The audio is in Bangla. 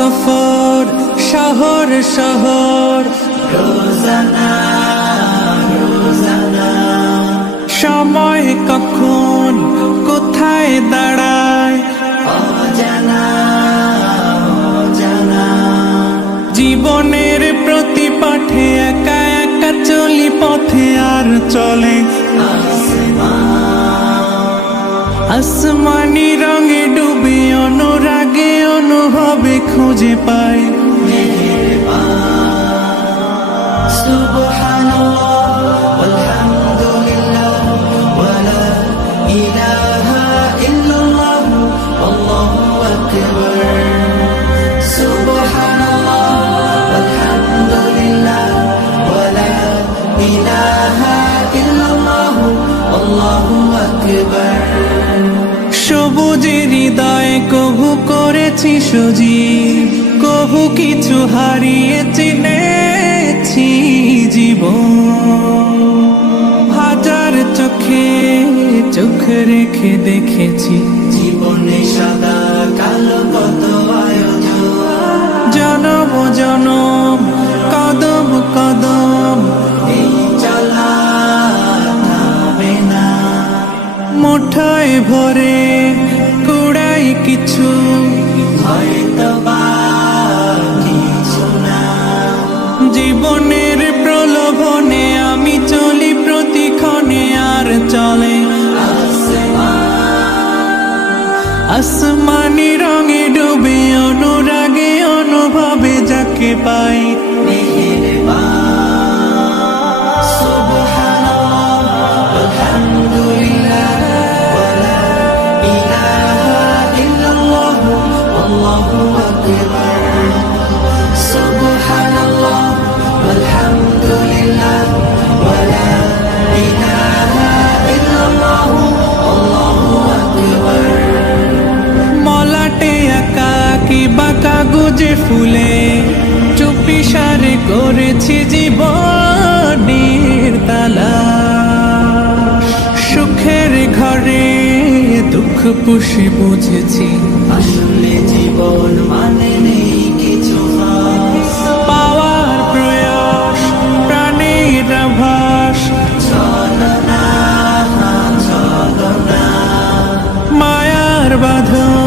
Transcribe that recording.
সফর শহর শহর রোজানা রোজানা সময় কখন কোথায় দাঁড়ায় অজানা অজানা জীবনের প্রতি পাঠে একা একা চলি পথে আর চলে আসমানি রঙে ডুবে অনুরাগে অনুভবে খুঁজে পাই সুবহানাল্লাহ আলহামদুলিল্লাহ ওয়ালা ইলাহা ইল্লাল্লাহ আল্লাহু আকবার সুবহানাল্লাহ আলহামদুলিল্লাহ ওয়ালা ইলাহা ইল্লাল্লাহ আল্লাহু আকবার সবুজের হৃদয়ে কভু করেছি সজীব কভু কিছু হারিয়ে চিনেছি জীবন হাজার চোখে চোখ রেখে দেখেছি জীবনে সাদা কালো কত আয়োজন জনম জনম কদম কদম এই চলা থামবে না মুঠোয় ভরে কুড়াই কিছু হয়তো বা কিছু না জীবনের প্রলোভনে আমি চলি প্রতিক্ষণে আর চলে আসমানি রঙে ডুবে অনুরাগে অনুভবে যাকে পাই কাগজে ফুলে চুপি সারে করেছি জীবনের তালা সুখের ঘরে দুঃখ পুষে বুঝেছি আসলে জীবন মানে নেই কিছু পাওয়ার প্রয়াস প্রাণের আভাস চলো না মায়ার বাঁধন